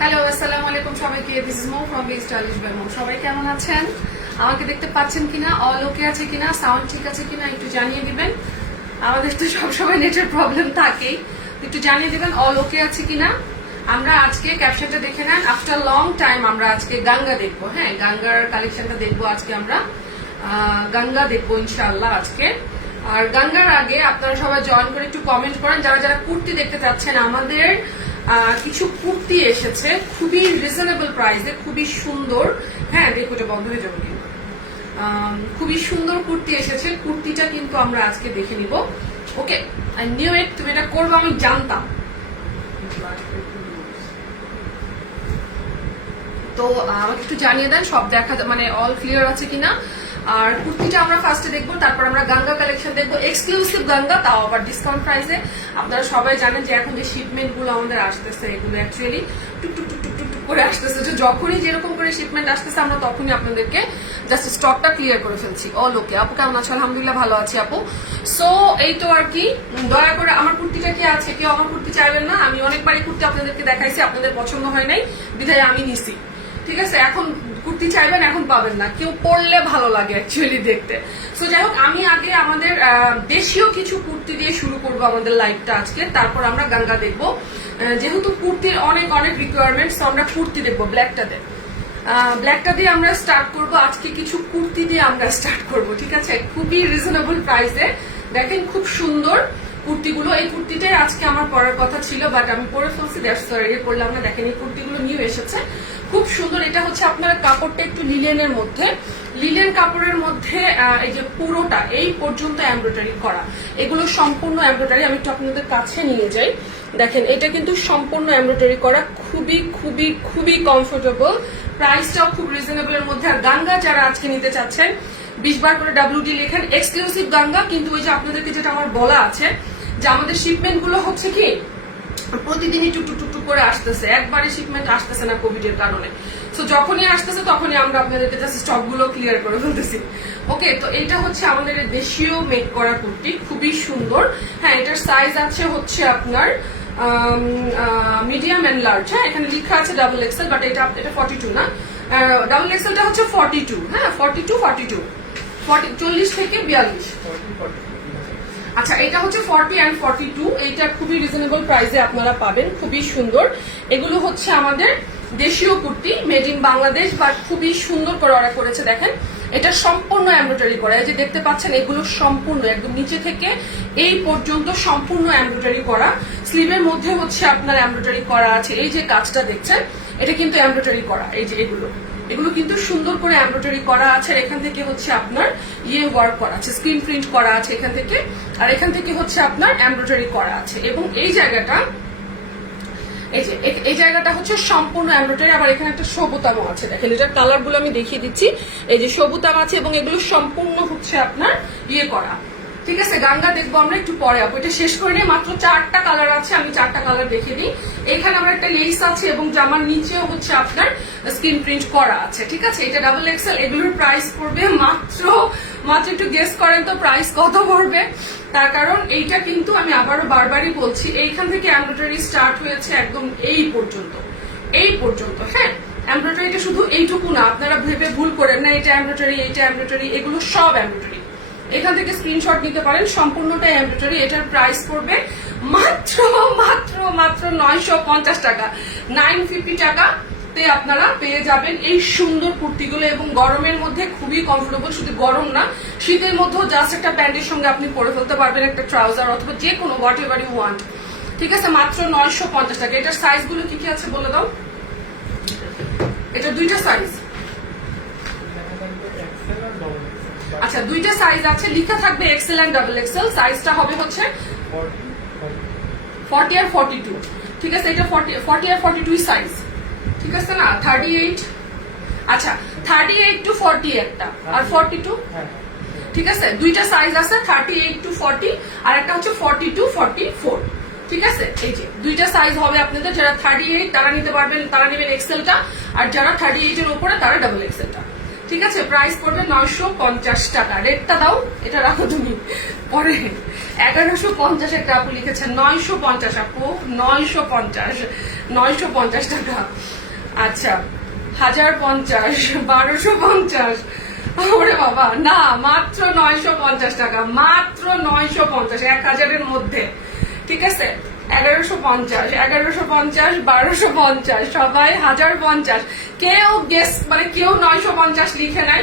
Hello, আসসালামু আলাইকুম সবাইকে। This is Mo from B stylish by Mo. সবাই কেমন আছেন? আমাকে দেখতে পাচ্ছেন কিনা, অল ওকে আছে কিনা, সাউন্ড ঠিক আছে কিনা একটু জানিয়ে দিবেন। আমাদের তো সবসময় নেটের প্রবলেম থাকেই, একটু জানিয়ে দিবেন অল ওকে আছে কিনা। আমরা আজকে ক্যাপশনটা দেখে নেন, আফটার লং টাইম আমরা আজকে গঙ্গা দেখবো। হ্যাঁ, গঙ্গার কালেকশনটা দেখবো আজকে আমরা। গঙ্গা দেখবো ইনশাআল্লাহ আজকে। আর গঙ্গার আগে আপনারা সবাই জয়েন করে একটু কমেন্ট করেন যারা যারা কুর্তি দেখতে চাচ্ছেন। আমাদের কিছু কুর্তি এসেছে খুবই রিজনেবল প্রাইসে, খুবই সুন্দর। হ্যাঁ, দেখো এটা বন্ধ হয়ে যাবে কিন্তু। খুবই সুন্দর কুর্তি এসেছে, কুর্তিটা কিন্তু আমরা আজকে দেখে নিব। ওকে, আই নিউ ইট, তুমি এটা করবো আমি জানতাম। তো আমাকে একটু জানিয়ে দেন সব দেখা মানে অল ক্লিয়ার আছে কিনা। আর কুর্তিটা আমরা ফার্স্টে দেখবো, তারপর আমরা গঙ্গা কালেকশন দেখবো, এক্সক্লুসিভ গঙ্গা, তাও আবার ডিসকাউন্ট প্রাইসে। আপনারা সবাই জানেন যে এখন যে শিপমেন্ট গুলো আমাদের আসতেছে এগুলো অ্যাকচুয়ালি টুক করে আসতেছে, যে যখনই যেরকম করে শিপমেন্ট আসতেছে আমরা তখনই আপনাদেরকে জাস্ট স্টকটা ক্লিয়ার করে ফেলছি। অল ওকে। আপু কেমন আছো? আলহামদুলিল্লাহ ভালো আছি আপু। সো এই তো আর কি, দয়া করে আমার কুর্তিটা কি আছে, কেউ আমার কুর্তি চাইবেন না। আমি অনেকবারই কুর্তি আপনাদেরকে দেখাইছি, আপনাদের পছন্দ হয় নাই বিধায় আমি নিছি। ঠিক আছে, এখন কুর্তি চাইবেন এখন পাবেন না, কেউ পরলে ভালো লাগে অ্যাকচুয়ালি দেখতে। সো যাই হোক, আমি আগে আমাদের দেশীয় কিছু কুর্তি দিয়ে শুরু করব আমাদের লাইভটা আজকে, তারপর আমরা গঙ্গা দেখবো। যেহেতু কুর্তির অনেক অনেক রিকোয়ারমেন্টস, আমরা কুর্তি দেখবো ব্ল্যাকটা দিয়ে আমরা স্টার্ট করব আজকে। কিছু কুর্তি দিয়ে আমরা স্টার্ট করব, ঠিক আছে, খুবই রিজনেবল প্রাইসে। দেখেন খুব সুন্দর কুর্তিগুলো। এই কুর্তিটাই আজকে আমার পরার কথা ছিল, বাট আমি পরে ফেলছি, দ্যাটস সরি পরলাম না। দেখেন এই কুর্তিগুলো নিউ এসেছে, খুব সুন্দর। এটা হচ্ছে আপনার কাপড়টা একটু লিলেনের মধ্যে, লিলেন কাপড়ের মধ্যে এই যে পুরোটা এই পর্যন্ত এমব্রয়ডারি করা, এগুলো সম্পূর্ণ এমব্রয়ডারি। আমি একটু আপনাদের কাছে নিয়ে যাই। দেখেন এটা কিন্তু সম্পূর্ণ এমব্রয়ডারি করা, খুবই খুবই খুবই কমফোর্টেবল, প্রাইসটাও খুব রিজনেবল এর মধ্যে। আর গঙ্গা যারা আজকে নিতে চাচ্ছেন 20 বার করে WD লেখেন, এক্সক্লুসিভ গঙ্গা। কিন্তু ওই যে আপনাদেরকে যেটা আমার বলা আছে যে আমাদের শিপমেন্ট গুলো হচ্ছে কি প্রতিদিনই টুকটুক করে আসতেছে, একবারে শিপমেন্ট আসতেছে না কোভিড এর কারণে। সো যখনই আসতেছে তখনই আমরা আপনাদেরকে জাস্ট স্টক গুলো ক্লিয়ার করে ফেলতেছি। ওকে, তো এটা হচ্ছে আমাদের দেশীয় মেক করা কুর্তি, খুবই সুন্দর। হ্যাঁ, এটার সাইজ আছে হচ্ছে আপনার মিডিয়াম এন্ড লার্জ। হ্যাঁ, এখানে লেখা আছে ডাবল এক্সেল, বাট এটা 42 না, ডাবল এক্সেলটা হচ্ছে 42। হ্যাঁ, 42 40 থেকে 42। আচ্ছা, এটা হচ্ছে 40 and 42। এইটা খুবই রিজনেবল প্রাইসে আপনারা পাবেন, খুবই সুন্দর। এগুলো হচ্ছে আমাদের দেশীয় kurti, made in Bangladesh, but খুবই সুন্দর করে ওরা করেছে। দেখেন এটা সম্পূর্ণ এমব্রয়ডারি করা, এই যে দেখতে পাচ্ছেন এগুলো সম্পূর্ণ একদম নিচে থেকে এই পর্যন্ত সম্পূর্ণ এমব্রয়ডারি করা। স্লিভের মধ্যে হচ্ছে আপনার এমব্রয়ডারি করা আছে, এই যে কাজটা দেখছেন এটা কিন্তু এমব্রয়ডারি করা। এই যে এগুলো কিন্তু সুন্দর করে এমব্রয়ডারি করা আছে। আর এখান থেকে হচ্ছে আপনার ওয়ার্ক করা আছে, স্ক্রিন প্রিন্ট করা আছে এখান থেকে, আর এখান থেকে হচ্ছে আপনার এমব্রয়ডারি করা আছে। এবং এই জায়গাটা এই জায়গাটা হচ্ছে সম্পূর্ণ এমব্রয়ডারি। আবার এখানে একটা সবুতামও আছে, দেখেন এটার কালার গুলো আমি দেখিয়ে দিচ্ছি। এই যে সবুতাম আছে এবং এগুলো সম্পূর্ণ হচ্ছে আপনার করা। ঠিক আছে, গঙ্গা দেখবো আমরা একটু পরে। আপু এটা শেষ করে নিয়ে, মাত্র 4টা কালার আছে, আমি 4টা কালার দেখিয়ে দিই। এখানে আমার একটা লেস আছে এবং জামার নিচেও হচ্ছে আপনার স্ক্রিন প্রিন্ট করা আছে। ঠিক আছে, এটা ডাবল এক্সেল। এগুলোর প্রাইস পড়বে মাত্র একটু গেস করেন তো প্রাইস কত পড়বে। তার কারণ এইটা কিন্তু আমি আবারও বারবারই বলছি, এইখান থেকে এমব্রয়ডারি স্টার্ট হয়েছে একদম এই পর্যন্ত। হ্যাঁ, এমব্রয়ডারিটা শুধু এইটুকু না, আপনারা ভেবে ভুল করেন না এটা এমব্রয়ডারি, এগুলো সব এমব্রয়ডারি। এখান থেকে স্ক্রিনশট নিতে পারেন, সম্পূর্ণটা এমব্রয়ডারি। এটার প্রাইস পড়বে মাত্র 950 টাকা, 950 টাকা তে আপনারা পেয়ে যাবেন এই সুন্দর কুর্তিগুলো। এবং গরমের মধ্যে খুবই কমফোর্টেবল, শুধু গরম না, শীতের মধ্যেও জাস্ট একটা প্যান্টের সঙ্গে আপনি পরে ফেলতে পারবেন, একটা ট্রাউজার অথবা যে কোনো হোয়াট এভার ইউ ওয়ান্ট। ঠিক আছে, মাত্র 950 টাকা। এটার সাইজ গুলো কি কি আছে বলে দাও। এটা দুইটা সাইজ, আচ্ছা দুইটা সাইজ আছে, লেখা থাকবে এক্সেল এন্ড ডাবল এক্সেল। সাইজটা হবে হচ্ছে 40 আর 42। ঠিক আছে, এটা 40 আর 42 সাইজ, ঠিক আছে না, 38। আচ্ছা, 38 to 40 একটা, আর 42। ঠিক আছে, দুইটা সাইজ আছে, 38 to 40 আর একটা হচ্ছে 40 to 44। ঠিক আছে, এই যে দুইটা সাইজ হবে আপনাদের। যারা 38 তারা নিতে পারবেন, তারা নেবেন এক্সেলটা, আর যারা 38 এর উপরে তারা ডাবল এক্সেলটা। ঠিক আছে, প্রাইস পড়বে 950 টাকা। রেটটা দাও, এটা রাখো তুমি পরে। 1150 একটা আপু লিখেছে, 950 আপু, 950 টাকা। আচ্ছা 1050, 1250, ওরে বাবা না, মাত্র 950 টাকা, মাত্র 950, 1000-এর মধ্যে। ঠিক আছে, 1150, 1250, সবাই 1050। কেউ গেস মানে কেউ 950 লিখে নাই,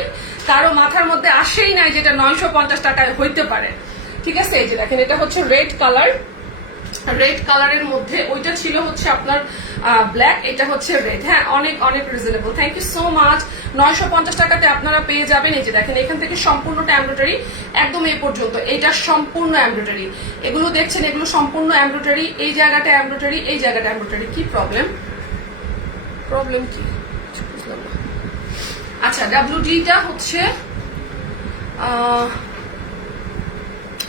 কারো মাথার মধ্যে আসেই নাই যেটা 950 টাকায় হইতে পারে। ঠিক আছে, এই যে দেখেন এটা হচ্ছে রেড কালার, রেড কালারের মধ্যে ওইটা ছিল হচ্ছে আপনার ব্ল্যাক, এটা হচ্ছে রেড। হ্যাঁ, অনেক অনেক reasonable, thank you so much. 950 টাকাতে আপনারা পেয়ে যাবেন। এই যে দেখেন এখান থেকে সম্পূর্ণটা এমব্রয়ডারি, একদম এই পর্যন্ত এটা সম্পূর্ণ এমব্রয়ডারি। এগুলো দেখছেন, এগুলো সম্পূর্ণ এমব্রয়ডারি, এই জায়গাটা এমব্রয়ডারি, এই জায়গাটা এমব্রয়ডারি। কি প্রবলেম, প্রবলেম কি বুঝলাম না। আচ্ছা ডাব্লিউডিটা হচ্ছে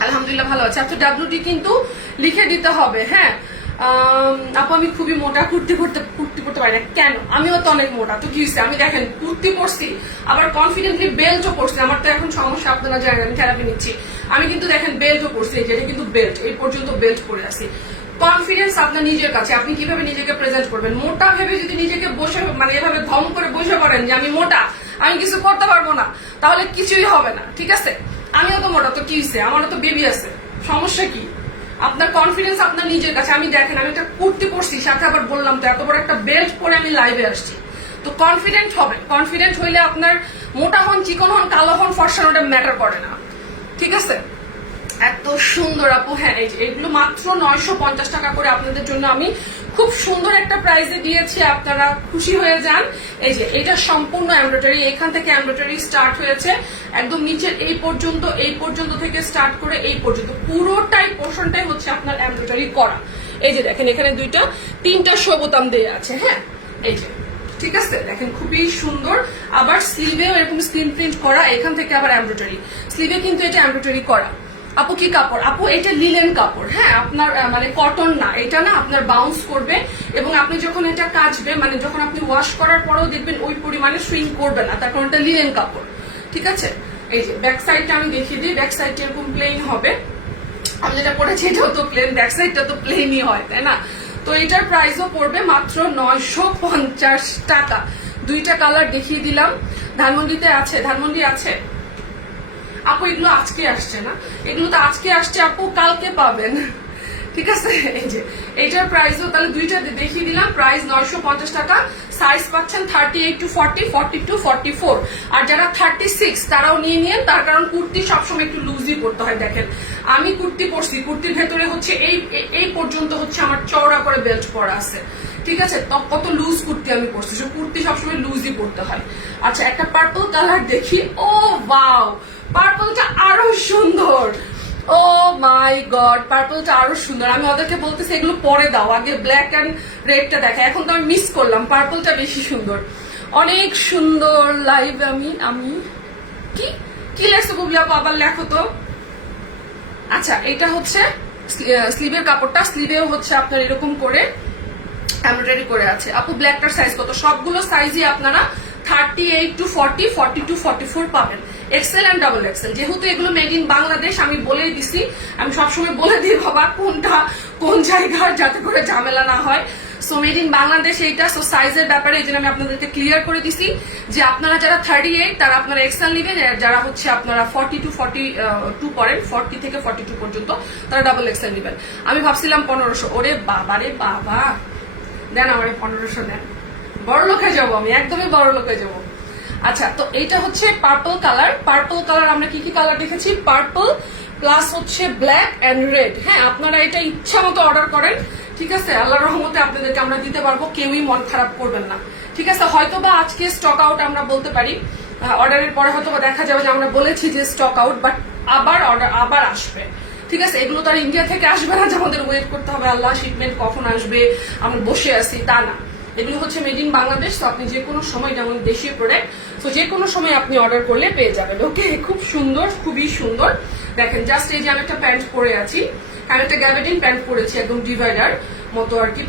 আলহামদুলিল্লাহ ভালো আছে। আচ্ছা ডাব্লিউডি কিন্তু লিখে দিতে হবে। হ্যাঁ আপু আমি খুবই মোটা, কুর্তি পড়তে পারি না। কেন? আমিও তো অনেক মোটা, তো কি হয়েছে? আমি দেখেন কুর্তি পরছি, আবার কনফিডেন্টলি বেল্টও পরছি। আমার তো এখন সমস্যা আপনারা জানেন, আমি থেরাপি নিচ্ছি। আমি কিন্তু দেখেন বেল্টও পরছি, যেটা কিন্তু বেল্ট, এই পর্যন্ত বেল্ট পরে আছি। কনফিডেন্স আপনার নিজের কাছে, আপনি কিভাবে নিজেকে প্রেজেন্ট করবেন। মোটা ভেবে যদি নিজেকে বসে মানে এভাবে ধম করে বসে পড়েন যে আমি মোটা, আমি কিছু করতে পারবো না, তাহলে কিছুই হবে না। ঠিক আছে, আমিও তো মোটা, তো কি হয়েছে? আমারও তো বেবি আছে, সমস্যা কি? আপনার কনফিডেন্স আপনার নিজের কাছে। আমি দেখেন আমি একটা কুর্তি পরছি, সাথে আবার বললাম তো এত বড় একটা বেল্ট পরে আমি লাইভে আসছি, তো কনফিডেন্ট হবে। কনফিডেন্ট হইলে আপনার মোটা হন, চিকন হন, কালো হন, ফর্সা হন, ওটা ম্যাটার করে না। ঠিক আছে, এত সুন্দর আপু। হ্যাঁ এই যে এগুলো মাত্র 950 টাকা করে আপনাদের জন্য আমি খুব সুন্দর একটা প্রাইসে দিয়েছি, আপনারা খুশি হয়ে যান। এই যে এটা সম্পূর্ণ এমব্রয়ডারি, এখান থেকে এমব্রয়ডারি স্টার্ট হয়েছে একদম নিচের এই পর্যন্ত থেকে স্টার্ট করে এই পর্যন্ত পুরোটাই পোর্শনটাই হচ্ছে আপনার এমব্রয়ডারি করা। এই যে দেখেন এখানে 3টা শো বোতাম দেয়া আছে। হ্যাঁ এই যে ঠিক আছে, দেখেন খুবই সুন্দর। আবার স্লিভেও এরকম স্ক্রিন প্রিন্ট করা, এখান থেকে আবার এমব্রয়ডারি, স্লিভে কিন্তু এটা এমব্রয়ডারি করা। আপু কি কাপড়? আপু এটা লিলেন কাপড়। হ্যাঁ আপনার মানে কটন না, এটা না আপনার বাউন্স করবে, এবং আপনি যখন এটা কাচবে মানে যখন আপনি ওয়াশ করার পরেও দেখবেন ওই পরিমাণে সুইং করবে না, তার কারণ এটা লিলেন কাপড়। ঠিক আছে, এই যে ব্যাক সাইডটা আমি দেখিয়ে দিই। ব্যাক সাইডটা এরকম প্লেন হবে, আমি যেটা পড়েছি এটাও তো প্লেন, ব্যাক সাইডটা তো প্লেনই হয় তাই না। তো এটার প্রাইসও পড়বে মাত্র 950 টাকা। 2টা কালার দেখিয়ে দিলাম। ধানমন্ডিতে আছে, ধানমন্ডি আছে আপু? এগুলো আজকে আসছে না, এগুলো তো আজকে আসছে আপু, কালকে পাবেন। ঠিক আছে, এই যে এটার প্রাইসও তাহলে 2টা দেখিয়ে দিলাম। প্রাইস 950 টাকা। সাইজ পাচ্ছেন 38 to 40, 40 to 44। আর যারা 36 তারাও নিয়ে নিন, তার কারণ কুর্তি সবসময় একটু লুজই পড়তে হয়। দেখেন আমি কুর্তি পরছি, কুর্তির ভেতরে হচ্ছে এই পর্যন্ত হচ্ছে আমার চওড়া করে বেল্ট পরা আছে। ঠিক আছে, কত লুজ কুর্তি আমি পরছি, কুর্তি সবসময় লুজই পড়তে হয়। আচ্ছা একটা পার্পল কালার দেখি। ও ওয়াও, পার্পলটা আরো সুন্দর। ও মাই গড, পার্পলটা আরো সুন্দর। আমি ওদেরকে বলতেছি এগুলো পরে দাও, আগে ব্ল্যাক এন্ড রেডটা দেখা। এখন তো আমি মিস করলাম, পার্পলটা বেশি সুন্দর, অনেক সুন্দর। লাইভ আমি কি কি লেখছো বুবলি আপু, আবার লেখো তো। আচ্ছা এটা হচ্ছে স্লিভের কাপড়টা, স্লিভেও হচ্ছে আপনার এরকম করে এমব্রয়ডারি করে আছে। আপু ব্ল্যাকটার সাইজ কত? সবগুলো সাইজই আপনারা 38 to 40, 40 to 44 পাবেন, এক্সেল এন্ড ডাবল এক্সেল। যেহেতু এগুলো মেড ইন বাংলাদেশ, আমি বলেই দিছি, আমি সবসময় বলে দিই বাবা কোনটা কোন জায়গার, যাতে করে ঝামেলা না হয়। সো মেড ইন বাংলাদেশ এইটা। সো সাইজের ব্যাপারে এই জন্য আমি আপনাদেরকে ক্লিয়ার করে দিছি যে আপনারা যারা 38 তারা আপনারা এক্সেল নেবেন, যারা হচ্ছে আপনারা 40 to 42 পড়েন, 40 থেকে 42 পর্যন্ত তারা ডাবল এক্সেল নেবেন। আমি ভাবছিলাম 1500, ওরে বাবা রে বাবা, দেন আমার 1500 দেন, বড় লোক হয়ে যাবো আমি, একদমই বড় লোক হয়ে যাবো। আচ্ছা তো এইটা হচ্ছে পার্পল কালার। পার্পল কালার আমরা কি কি কালার দেখেছি? পার্পল প্লাস হচ্ছে ব্ল্যাক এন্ড রেড। হ্যাঁ আপনারা এটা ইচ্ছা মতো অর্ডার করেন, ঠিক আছে, আল্লাহর রহমতে আপনাদেরকে আমরা দিতে পারবো, কেউই মন খারাপ করবেন না। ঠিক আছে, হয়তো বা আজকে স্টক আউট আমরা বলতে পারি, অর্ডারের পরে হয়তো বা দেখা যাবে যে আমরা বলেছি যে স্টক আউট, বাট আবার আসবে। ঠিক আছে, এগুলো তো আর ইন্ডিয়া থেকে আসবে না যে আমাদের ওয়েট করতে হবে আল্লাহ শিপমেন্ট কখন আসবে আমরা বসে আছি, তা না। এগুলো হচ্ছে মেড ইন বাংলাদেশ, তো আপনি যে কোনো সময়, যেমন দেশীয় প্রোডাক্ট, তো যে কোনো সময় আপনি অর্ডার করলে পেয়ে যাবেন। ওকে, খুব সুন্দর, খুবই সুন্দর। দেখেন জাস্ট এই যে আমি একটা প্যান্ট পরে আছি, আমি একটা গ্যাবেটিন প্যান্ট পরেছি, একদম ডিভাইডার মতো আর কি,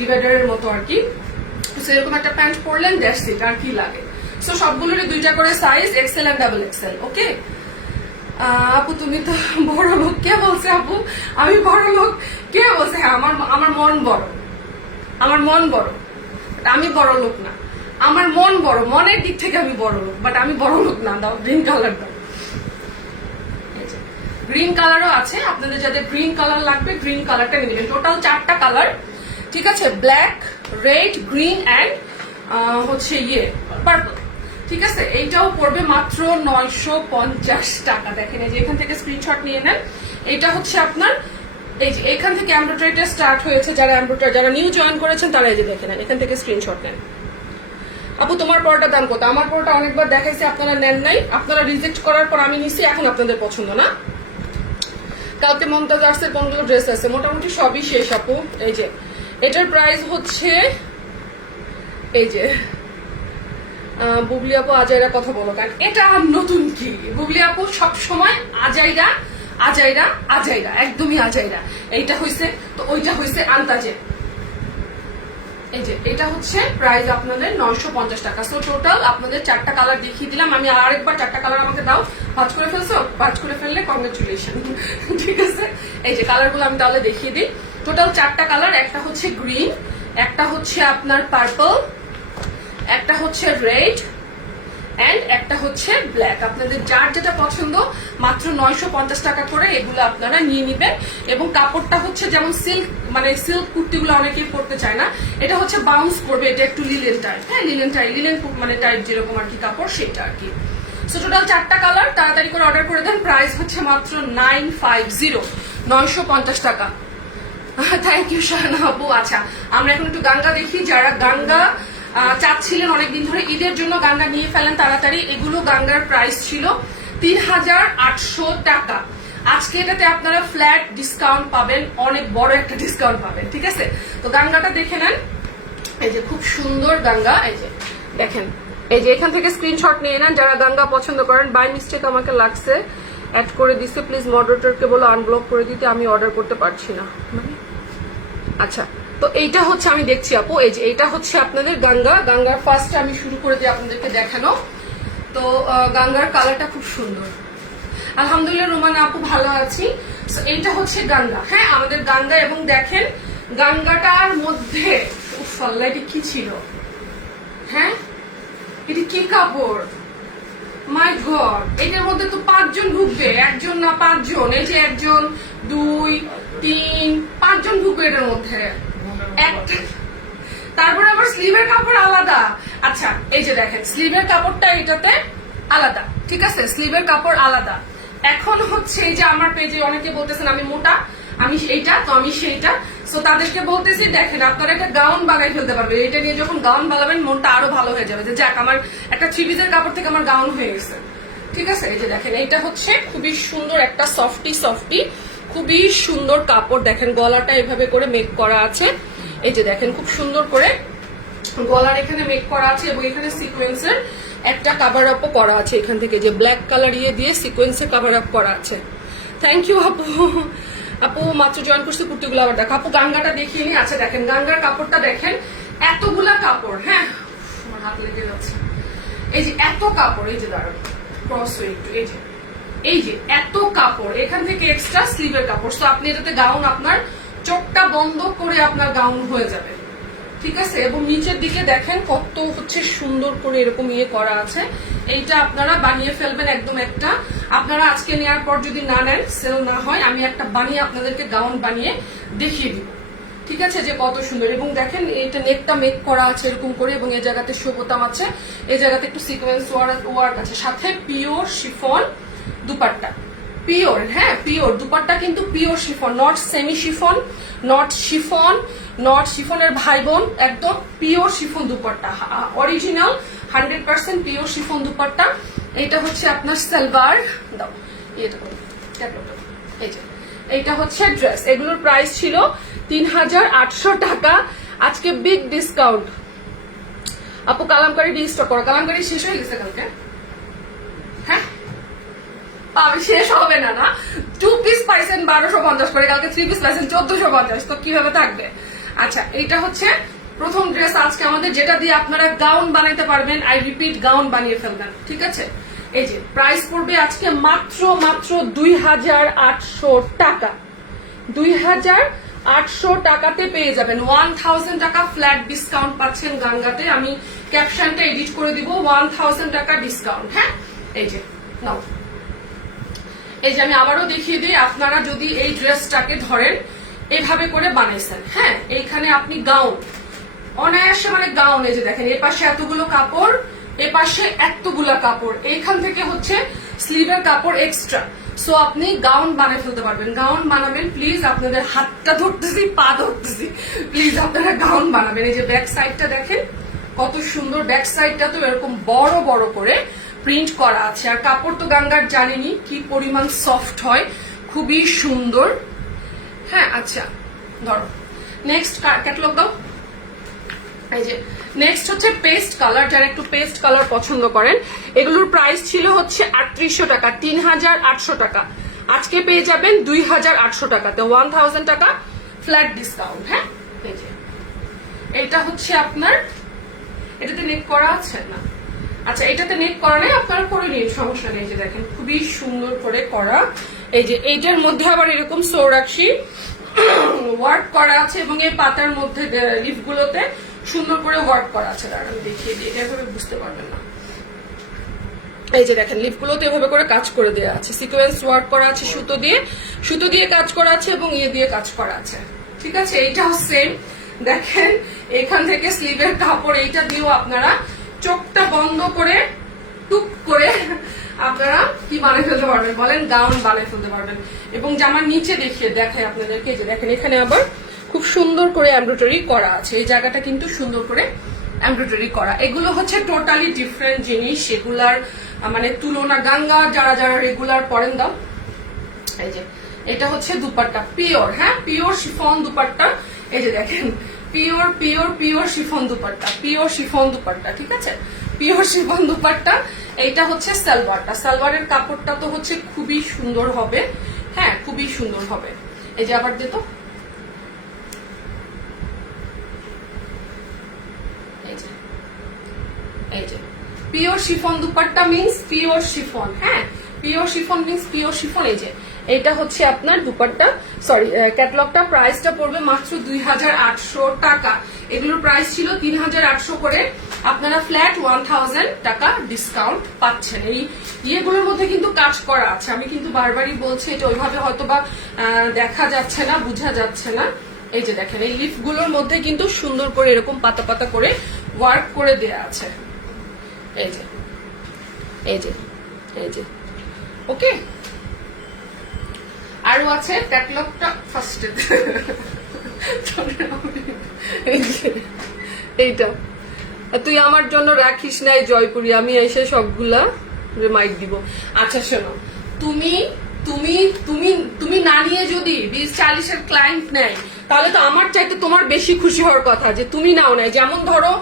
ডিভাইডারের মতো আর কি। এরকম একটা প্যান্ট পরলেন, দ্যাটস ইট, আর কি লাগে। সো সবগুলোরই 2টা করে size, XL and double XL. Okay আপু তুমি তো বড় লোক, কে বলছে আপু আমি বড় লোক? কে বলছে? হ্যাঁ আমার মন বড়, আমার মন বড়, আমি বড় লোক না। আমার মন বড়, মনের দিক থেকে আমি বড় লোক, বাট আমি বড় লোক না। দাও গ্রিন কালার দাও। গ্রিন কালারও আছে, আপনাদের যাদের গ্রিন কালার লাগবে গ্রিন কালারটা নিয়ে নেবেন। টোটাল 4টা কালার, ঠিক আছে? ব্ল্যাক, রেড, গ্রিন অ্যান্ড হচ্ছে পার্পল, ঠিক আছে? এইটাও পড়বে মাত্র 950 টাকা। দেখেন এই যে এখান থেকে স্ক্রিনশট নিয়ে নেন। এটা হচ্ছে আপনার এই যে এখান থেকে এমব্রয়ডারিটা স্টার্ট হয়েছে। যারা নিউ জয়েন করেছেন তারা এই যে দেখে নেন, এখান থেকে স্ক্রিনশট নেন। আপু তোমার পরোটা দাম কত? আমার পরোটা অনেকবার দেখাইছে, আপনারা নেন নাই, আপনারা রিজেক্ট করার পর আমি নিছি, এখন আপনাদের পছন্দ না। কালকে মমতাজ আর্টসের কোনগুলো ড্রেস আছে? মোটামুটি সবই শেষ আপু। এই যে এটার প্রাইস হচ্ছে এই যে বুবলি আপু আজাইরা কথা বলো, কারণ এটা নতুন কি? বুবলি আপু সবসময় আজাইরা আজাইরা আজাইরা, একদমই আজাইরা। এইটা হয়েছে তো ওইটা হয়েছে আন্তাজে। এই যে এটা হচ্ছে প্রাইস আপনাদের 950 টাকা। সো টোটাল আপনাদের 4টা কালার দেখিয়ে দিলাম। আমি আরেকবার 4টা কালার আমাকে দাও। ভাঁজ করে ফেলছো? ভাঁজ করে ফেললে কংগ্রেচুলেশন, ঠিক আছে? এই যে কালারগুলো আমি তাহলে দেখিয়ে দিই। টোটাল 4টা কালার, একটা হচ্ছে গ্রিন, একটা হচ্ছে আপনার পার্পল, একটা হচ্ছে রেড এন্ড একটা হচ্ছে ব্ল্যাক। আপনাদের যার যেটা পছন্দ মাত্র 950 টাকা করে এগুলো আপনারা নিয়ে নিবেন। এবং কাপড়টা হচ্ছে যেমন সিল্ক, মানে সিল্ক কুর্তিগুলো অনেকেই পরতে চায় না, এটা হচ্ছে বাউন্স করবে, এটা একটু লিলেন টাইপ। হ্যাঁ লিলেন মানে টাইপ যেরকম আর কি কাপড়, সেটা আর কি। সো টোটাল 4টা কালার, তাড়াতাড়ি করে অর্ডার করে দেন। প্রাইস হচ্ছে মাত্র 950 টাকা। থ্যাংক ইউ শাহানা আপু। আচ্ছা আমরা এখন একটু গাঙ্গা দেখি। যারা গাঙ্গা চাচ্ছিলেন অনেকদিন ধরে, ঈদের জন্য গাঙ্গা নিয়ে ফেলেন তাড়াতাড়ি। এগুলো গাঙ্গার প্রাইস ছিল 3800 টাকা। আজকে এটাতে আপনারা ফ্ল্যাট ডিসকাউন্ট পাবেন, অনেক বড় একটা ডিসকাউন্ট পাবেন, ঠিক আছে? তো গাঙ্গাটা দেখে নেন। এই যে খুব সুন্দর গাঙ্গা, এই যে দেখেন, এই যে এখান থেকে স্ক্রিনশট নিয়ে নেন যারা গাঙ্গা পছন্দ করেন। বাই মিস্টেক আমাকে লাগছে, অ্যাড করে দিচ্ছে, প্লিজ মডারেটরকে বলো আনব্লক করে দিতে, আমি অর্ডার করতে পারছি না। আচ্ছা তো এইটা হচ্ছে আমি দেখছি আপু, এই যে এইটা হচ্ছে আপনাদের গাঙ্গার ফার্স্ট আমি শুরু করে দিই আপনাদেরকে দেখানো। তো গাঙ্গার কালারটা খুব সুন্দর, আলহামদুলিল্লাহ। রোমানা আপু ভালো আছি। এইটা হচ্ছে গাঙ্গা, হ্যাঁ আমাদের গাঙ্গা। এবং দেখেন গাঙ্গাটার মধ্যে উফাল্লা এটা কি ছিল, হ্যাঁ এটা কি কাপড়, মাই গড। এটার মধ্যে তো 5 জন ঢুকবে, 1 জন না 5 জন। এই যে 1 জন 2 3 5 জন ঢুকবে এটার মধ্যে। তারপরে আবার স্লিভের কাপড় আলাদা। আচ্ছা এই যে দেখেন স্লিভের কাপড়টা এটাতে আলাদা, ঠিক আছে? স্লিভের কাপড় আলাদা। এখন হচ্ছে এই যে আমার পেজে অনেকে বলতেছেন আমি মোটা, আমি এইটা, তো আমি সেইটা। সো তাদেরকে বলতেছি দেখেন আপনারা একটা গাউন বানাই ফেলতে পারবেন। এটা নিয়ে যখন গাউন বানাবেন মনটা আরো ভালো হয়ে যাবে, যে যাক আমার একটা 3 পিসের কাপড় থেকে আমার গাউন হয়ে গেছে, ঠিক আছে? এই যে দেখেন এইটা হচ্ছে খুবই সুন্দর একটা সফটি খুবই সুন্দর কাপড়। দেখেন গলাটা এভাবে করে মেক করা আছে, এই যে দেখেন খুব সুন্দর করে গলার এখানে মেক করা আছে। এবং এখানে সিকোয়েন্সের একটা কাভার আপও করা আছে, এখান থেকে যে ব্ল্যাক কালার দিয়ে সিকোয়েন্সের কাভার আপ করা আছে। থ্যাংক ইউ আপু। আপু মাত্র জয়েন করছি, কুর্তিগুলো আবার দেখো। আপু গাঙ্গাটা দেখিয়ে নি। আচ্ছা দেখেন গাঙ্গার কাপড়টা দেখেন, এতগুলা কাপড়, হ্যাঁ আমার হাত লেগে যাচ্ছে। এই যে এত কাপড়, এই যে দাঁড়ান ক্রস একটু, এই যে এত কাপড়, এখান থেকে এক্সট্রা স্লিভের কাপড়। তো আপনি এটাতে গাউন, আপনার চোখটা বন্ধ করে আপনার গাউন হয়ে যাবে, ঠিক আছে? এবং নিচের দিকে দেখেন কত হচ্ছে সুন্দর করে এরকম করা আছে। এইটা আপনারা বানিয়ে ফেলবেন একদম একটা। আপনারা আজকে নেওয়ার পর যদি না নেন, সেল না হয়, আমি একটা বানিয়ে আপনাদেরকে গাউন বানিয়ে দেখিয়ে দিব, ঠিক আছে? যে কত সুন্দর। এবং দেখেন এইটা নেকটা মেক করা আছে এরকম করে, এবং এই জায়গাতে শো বোতাম আছে, এই জায়গাতে একটু সিকোয়েন্স ওয়ার্ক আছে, সাথে পিওর শিফন দুপাট্টা, পিওর, হ্যাঁ পিওর দুপাট্টা, কিন্তু pure chiffon, not semi chiffon, not শিফনের ভাই বোন, একদম pure chiffon dupatta, original 100% pure chiffon dupatta. এটা হচ্ছে আপনার সালোয়ার, দাও এই যে এইটা হচ্ছে ড্রেস। এগুলোর প্রাইস ছিল 3800 টাকা, আজকে বিগ ডিসকাউন্ট। আপু কালামকারী রিস্টক করো, কালামকারী শেষ হয়ে গেছে কালকে, হ্যাঁ আমি শেষ হবে না 2 পিস পাইছেন 1250 করে, কালকে 3 পিস পাইছেন 1450, তো কিভাবে থাকবে? আচ্ছা এইটা হচ্ছে প্রথম ড্রেস আজকে আমাদের, যেটা দিয়ে আপনারা গাউন বানাইতে পারবেন। আই রিপিট, গাউন বানিয়ে ফেলবেন, ঠিক আছে। এই যে প্রাইস পড়বে আজকে মাত্র 2800 টাকা। 2800 টাকাতে পেয়ে যাবেন। 1000 টাকা ফ্ল্যাট ডিসকাউন্ট পাচ্ছেন গাঙ্গাতে। আমি ক্যাপশনটা এডিট করে দিব, 1000 টাকা ডিসকাউন্ট। হ্যাঁ, এই যে নাও। এই যে আমি আবারও দেখিয়ে দিই, আপনারা যদি এই ড্রেসটাকে ধরেন এইভাবে করে বানাইছেন, হ্যাঁ, এইখানে আপনি গাউন অনায়াসে, মানে গাউন, এই যে দেখেন, এ পাশে এতগুলো কাপড়, এ পাশে এতগুলা কাপড়, এইখান থেকে হচ্ছে স্লিভের কাপড় এক্সট্রা। সো আপনি গাউন বানিয়ে ফেলতে পারবেন। গাউন বানাবেন, প্লিজ আপনাদের হাতটা ধরতেছি, পা ধরতেছি, প্লিজ আপনারা গাউন বানাবেন। এই যে ব্যাক সাইডটা দেখেন কত সুন্দর, ব্যাক সাইডটা তো এরকম বড় বড় করে প্রিন্ট করা আছে। আর কাপড় তো গাঙ্গার জানেনি কি পরিমাণ সফট হয়, খুবই সুন্দর। হ্যাঁ, আচ্ছা ধরো নেক্সট ক্যাটালগ দাও। এই যে নেক্সট হচ্ছে পেস্ট কালার, যারা একটু পেস্ট কালার পছন্দ করেন। এগুলোর প্রাইস ছিল হচ্ছে 3800 টাকা, 3800 টাকা। আজকে পেয়ে যাবেন 2800 টাকাতে, 1000 টাকা ফ্ল্যাট ডিসকাউন্ট। হ্যাঁ, এই যে এটা হচ্ছে আপনার, এটাতে নেক করা আছে না? আচ্ছা, এটাতে নেক করা নেই, আপনারা করে নিন, সমস্যা নেই। যে দেখেন খুবই সুন্দর করে করা। এই যে এইটার মধ্যে আবার এরকম সৌরাক্ষী ওয়ার্ক করা আছে, এবং এই পাতার মধ্যে লিফগুলোতে সুন্দর করে ওয়ার্ক করা আছে। দাঁড়ান আমি দেখিয়ে দিই, এটা এভাবে বুঝতে পারবেন না। এই যে দেখেন লিফগুলোতে এভাবে করে কাজ করে দেওয়া আছে, সিকোয়েন্স ওয়ার্ক করা আছে, সুতো দিয়ে কাজ করা আছে, এবং ইয়ে দিয়ে কাজ করা আছে, ঠিক আছে। এইটাও সেম, দেখেন এখান থেকে স্লিভের কাপড়, এইটা দিয়েও আপনারা চোখটা বন্ধ করে টুক করে আপনারা কি বানিয়ে ফেলতে পারবেন বলেন? গাউন বানিয়ে ফেলতে পারবেন। এবং জামার নিচে দেখাই আপনাদেরকে, যে দেখেন এখানে আবার খুব সুন্দর করে এমব্রয়ডারি করা আছে, এই জায়গাটা কিন্তু সুন্দর করে এমব্রয়ডারি করা। এগুলো হচ্ছে টোটালি ডিফারেন্ট জিনিস, এগুলার মানে তুলনা গাঙ্গা যারা যারা রেগুলার পরেন দাও। এই যে এটা হচ্ছে দুপাট্টা, পিওর, হ্যাঁ পিওর শিফন দুপাট্টা। এই যে দেখেন pure pure pure chiffon dupatta, pure chiffon dupatta, ঠিক আছে, পিওর শিফন দুপাট্টা। এইটা হচ্ছে সালোয়ারটা, সালোয়ারের কাপড়টা তো হচ্ছে খুবই সুন্দর হবে, হ্যাঁ খুবই সুন্দর হবে। এই যে আবার দিত, এই যে pure chiffon dupatta means pure chiffon, হ্যাঁ pure chiffon means pure chiffon. এই যে এটা হচ্ছে আপনার দুপাট্টা, সরি ক্যাটালগটা, প্রাইসটা পড়বে মাত্র 2800 টাকা। এগুলোর প্রাইস ছিল 3800 করে, আপনারা ফ্ল্যাট 1000 টাকা ডিসকাউন্ট পাচ্ছেন। এই ইয়েগুলোর মধ্যে কিন্তু কাজ করা আছে, আমি কিন্তু বারবারই বলছি, এটা ওইভাবে হয়তো বা দেখা যাচ্ছে না, বোঝা যাচ্ছে না। এই যে দেখেন এই লিফগুলোর মধ্যে কিন্তু সুন্দর করে এরকম পাতা পাতা করে ওয়ার্ক করে দেয়া আছে। এই যে এই যে এই যে ওকে, আরো আছে ক্যাটালগটা ফার্স্টে। এইটা তুই আমার জন্য রাখিস নাই জয়পুরি, আমি এসে সবগুলা রিমাইন্ড দিব। আচ্ছা শোনো, তুমি তুমি তুমি তুমি না নিয়ে যদি 20-40 ক্লায়েন্ট নেয়, তাহলে তো আমার চাইতে তোমার বেশি খুশি হওয়ার কথা যে তুমি নাও নাই। যেমন ধরো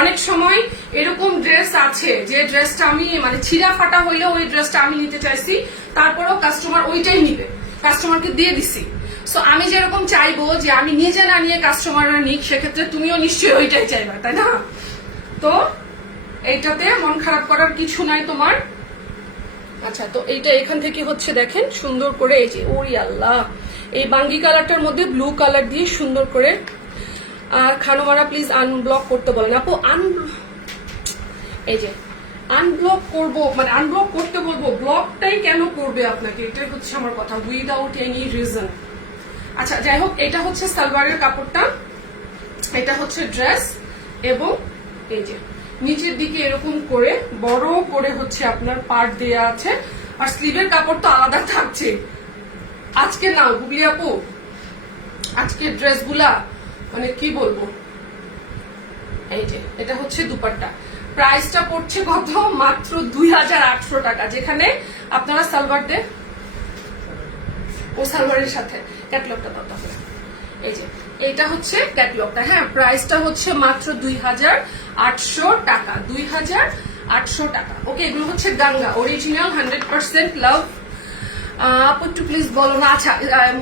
অনেক সময় এরকম ড্রেস আছে যে ড্রেসটা আমি মানে ছিঁড়া ফাটা হইলেও ওই ড্রেসটা আমি নিতে চাইছি, তারপরেও কাস্টমার ওইটাই নিবে, কাস্টমারকে দিয়ে দিছি। সো আমি যেরকম চাইবো যে আমি নিজে না নিয়ে কাস্টমাররা নিক, সেক্ষেত্রে তুমিও নিশ্চয়ই ওইটাই চাইবা, তাই না? তো এইটাতে মন খারাপ করার কিছু নাই তোমার। আচ্ছা, তো এইটা এখান থেকে হচ্ছে দেখেন সুন্দর করে, এই যে ওই আল্লাহ, এই বাঙ্গি কালারটার মধ্যে ব্লু কালার দিয়ে সুন্দর করে। আর খানোমারা প্লিজ আনব্লক করতে বলেন আপু। এই যে আনব্লক করব, মানে আনব্লক করতে বলবো, ব্লকটাই কেন করবে আপনাকে, এটাই হচ্ছে আমার কথা, উইদাউট এনি রিজন। আচ্ছা যাই হোক, এটা হচ্ছে সালোয়ারের কাপড়টা, এটা হচ্ছে ড্রেস, এবং এই যে নিচের দিকে এরকম করে বড় করে হচ্ছে আপনার পার্ট দেয়া আছে। আর স্লিভের কাপড় তো আলাদা থাকছে। আজকে না গুগলি আপু, আজকে ড্রেসগুলা মানে কি বলবো। এই যে এটা হচ্ছে দুপাট্টা, প্রাইসটা পড়ছে কত? মাত্র 2800 টাকা, যেখানে আপনারা সালোয়ার দেন, ও সালোয়ারের সাথে ক্যাটালগটা দাও তাহলে। এই যে এটা হচ্ছে ক্যাটালগটা, হ্যাঁ প্রাইসটা হচ্ছে মাত্র 2800 টাকা, 2800 টাকা। ওকে, এগুলো হচ্ছে গাঙ্গা অরিজিনাল 100% লাভ। আপু একটু প্লিজ বলো না। আচ্ছা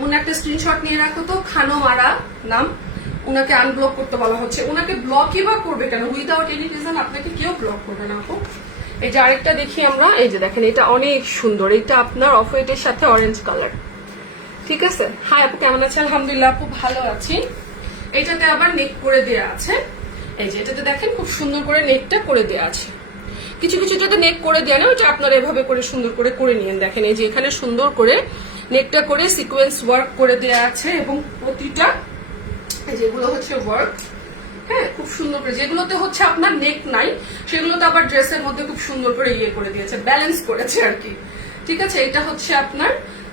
মনে একটা স্ক্রিনশট নিয়ে রাখো তো, খানোমারা নাম, উনাকে আনব্লক করতে বলা হচ্ছে। উনাকে ব্লকই বা করবে কেন? উইদাউট এনি রিজন আপনাকে কেউ ব্লক করবে না আপু। এই যে আরেকটা দেখি আমরা, এই যে দেখেন এটা অনেক সুন্দর, এটা আপনার অফ হোয়াইটের সাথে অরেঞ্জ কালার, ঠিক আছে। হাই আপু, কেমন আছেন? আলহামদুলিল্লাহ আপু, ভালো আছি। এটাতে আবার নেক করে দেওয়া আছে, এই যে এটাতে দেখেন খুব সুন্দর করে নেকটা করে দেওয়া আছে। কিছু কিছু যাতে নেক করে দেওয়া না, ওইটা আপনারা এভাবে করে সুন্দর করে নিয়েন। দেখেন এই যে এখানে সুন্দর করে নেকটা করে সিকোয়েন্স ওয়ার্ক করে দেওয়া আছে, এবং প্রতিটা যেগুলো হচ্ছে ওয়ার্ক, হ্যাঁ, খুব সুন্দর করে। যেগুলোতে হচ্ছে আপনার নেক নাই সেগুলোতে আবার ড্রেসের মধ্যে খুব সুন্দর করে ইয়ে করে দিয়েছে, ব্যালেন্স করেছে আর কি, ঠিক আছে। এটা হচ্ছে আপনার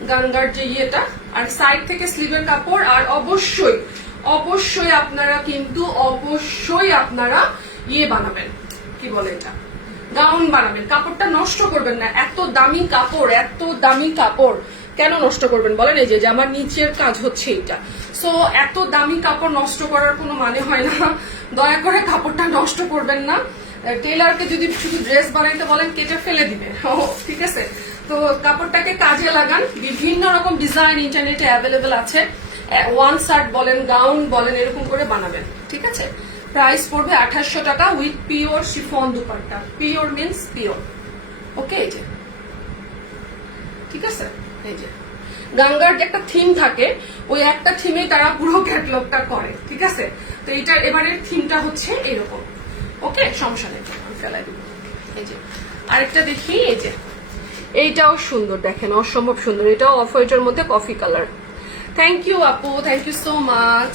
গাঙ্গার যে ইয়েটা, আর সাইড থেকে স্লিভের কাপড়। আর অবশ্যই অবশ্যই আপনারা কিন্তু অবশ্যই আপনারা ইয়ে বানাবেন, কি বলে এটা, গাউন বানাবেন। কাপড়টা নষ্ট করবেন না, এত দামি কাপড়, এত দামি কাপড় কেন নষ্ট করবেন বলেন? এই যে আমার নিচের কাজ হচ্ছে এইটা, সো এত দামি কাপড় নষ্ট করার কোনো মানে হয় না। দয়া করে কাপড়টা নষ্ট করবেন না। টেলারকে যদি শুধু ড্রেস বানাইতে বলেন কেটে ফেলে দিবে, ঠিক আছে। তো কাপড়টাকে কাজে লাগান। বিভিন্ন রকম ডিজাইন ইন্টারনেটে অ্যাভেলেবেল আছে, ওয়ান শার্ট বলেন, গাউন বলেন, এরকম করে বানাবেন, ঠিক আছে। প্রাইস পড়বে 2800 টাকা with pure chiffon dupatta. Pure means pure, okay. এই যে, ঠিক আছে। এই যে গাঙ্গার যে একটা থিম থাকে, ওই একটা থিমে তারা পুরো ক্যাটলগটা করে, ঠিক আছে। তো এইটার এবারের থিমটা হচ্ছে এরকম, ওকে, সমস্যা নেই, ফেলাই দিব। এই যে আরেকটা দেখি, এই যে এইটাও সুন্দর, দেখেন অসম্ভব সুন্দর। এটাও অফ হোয়াইটের মধ্যে কফি কালার। থ্যাংক ইউ আপু, thank you so much.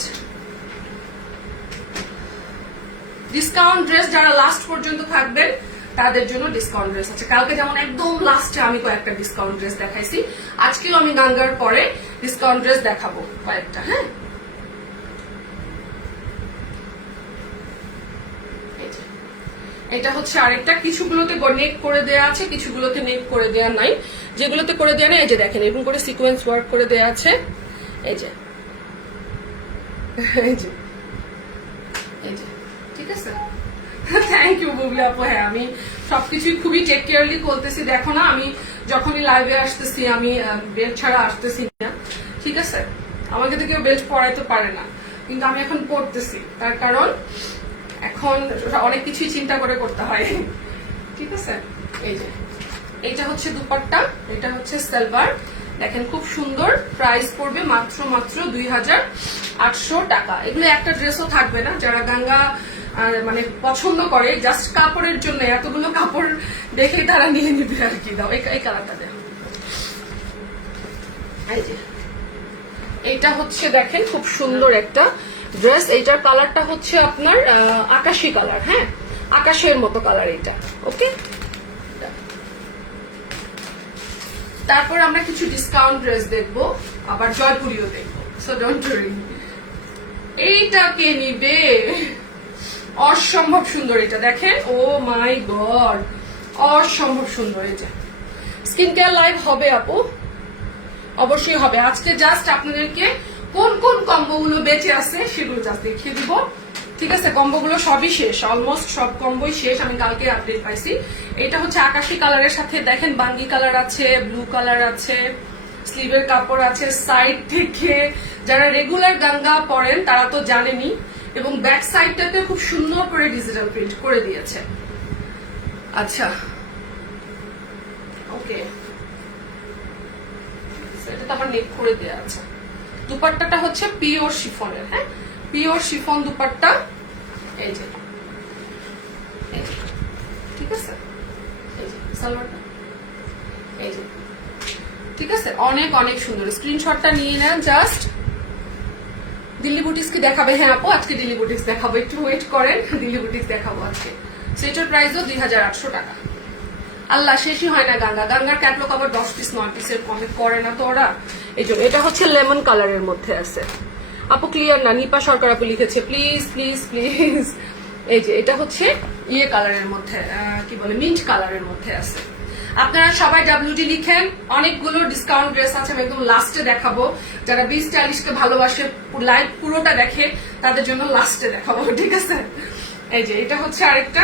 Discount dress যারা লাস্ট পর্যন্ত থাকবেন তাদের জন্য ডিসকাউন্ট ড্রেস আছে। কালকে যেমন একদম লাস্টে আমি কয়েকটা ডিসকাউন্ট ড্রেস দেখাইছি, আজকেও আমি গাঙ্গার পরে ডিসকাউন্ট ড্রেস দেখাবো কয়েকটা, হ্যাঁ। এটা হচ্ছে আরেকটা, কিছুগুলোতে নেক করে দেয়া আছে, কিছুগুলোতে নেক করে দেয়া নাই। যেগুলোতে করে দেয়া নাই, এই যে দেখেন এরকম করে সিকোয়েন্স ওয়ার্ক করে দেয়া আছে, এই যে, এই যে, এই যে, ঠিক আছে। থ্যাংক ইউ বুবলি আপু। হ্যাঁ, আমি সবকিছুই খুবই টেক কেয়ারলি করতেছি। দেখো না, আমি যখনই লাইভে আসতেছি আমি বেল্ট ছাড়া আসতেছি না, ঠিক আছে। আমাকে তো কেউ বেল্ট পরাইতে পারে না, কিন্তু আমি এখন পড়তেছি, তার কারণ এখন অনেক কিছুই চিন্তা করে করতে হয়, ঠিক আছে। এই যে এইটা হচ্ছে দুপাট্টা, এটা হচ্ছে সালোয়ার, দেখেন খুব সুন্দর। প্রাইস পড়বে মাত্র 2800 টাকা। এগুলো একটা ড্রেসও থাকবে না। যারা গাঙ্গা মানে পছন্দ করে, জাস্ট কাপড়ের জন্য এতগুলো কাপড় দেখে তারা নিয়ে নিবে আর কি। দাও এই কালারটা দেখো, এই যে এইটা হচ্ছে দেখেন খুব সুন্দর একটা ড্রেস। এইটার কালারটা হচ্ছে আপনার আকাশি কালার, হ্যাঁ, আকাশের মতো কালার এটা, ওকে। তারপর আমরা কিছু ডিসকাউন্ট ড্রেস দেখবো, আবার জয়পুরিও দেখবো, সো ডোন্ট ওয়ারি। এইটা কে নিবে? অসম্ভব সুন্দর এটা, দেখেন, ও মাই গড, অসম্ভব সুন্দর। এই যে স্কিন কেয়ার লাইভ হবে আপু, অবশ্যই হবে। আজকে জাস্ট আপনাদেরকে কোন কোন কম্বোগুলো বেঁচে আছে সেগুলো জাস্ট দেখিয়ে দিব, ঠিক আছে। কম্বোগুলো সবই শেষ, অলমোস্ট সব কম্বোই শেষ, আমি কালকে আপডেট পাইছি। এটা হচ্ছে আকাশি কালারের সাথে দেখেন বাঙ্গি কালার আছে, ব্লু কালার আছে, স্লিভের কাপড় আছে। সাইড থেকে যারা রেগুলার গাঙ্গা পরেন তারা তো জানেনই, এবং ব্যাক সাইডটাতে খুব সুন্দর করে ডিজিটাল প্রিন্ট করে দিয়েছে। আচ্ছা, ওকে, এটা তো আমার নেক করে দেওয়া আছে। দুপাট্টাটা হচ্ছে পিওর শিফনের, হ্যাঁ, পিওর শিফন দুপাট্টা, এই যে, ঠিক আছে। এই যে সালোয়ারটা, এই যে, ঠিক আছে। অনেক অনেক সুন্দর। স্ক্রিনশটটা নিয়ে নেন জাস্ট। দিল্লি বুটিক্স কি দেখাবে? হ্যাঁ আপু, আজকে দিল্লি বুটিক্স দেখাবো, একটু ওয়েট করেন, দিল্লি বুটিক্স দেখাবো আজকে। সেটার প্রাইসও 2800 টাকা। আল্লাহ, শেষই হয় না গাঙ্গা। গাঙ্গার ক্যাটলগ আবার 10 পিস 9 পিসের কমে করে না তো ওরা, এই জন্য। এটা হচ্ছে লেমন কালারের মধ্যে আছে আপু, ক্লিয়ার না, নিপা সরকার আপু লিখেছে, প্লিজ প্লিজ প্লিজ। এই যে এটা হচ্ছে ইয়ে কালারের মধ্যে, কি বলে, মিন্ট কালারের মধ্যে আছে। আপনারা সবাই WD লিখেন। অনেকগুলো ডিসকাউন্ট ড্রেস আছে, আমি একদম লাস্টে দেখাবো। যারা বি স্টাইলিশকে ভালোবাসে, লাইভ পুরোটা দেখে, তাদের জন্য লাস্টে দেখাবো, ঠিক আছে। এই যে এটা হচ্ছে আরেকটা,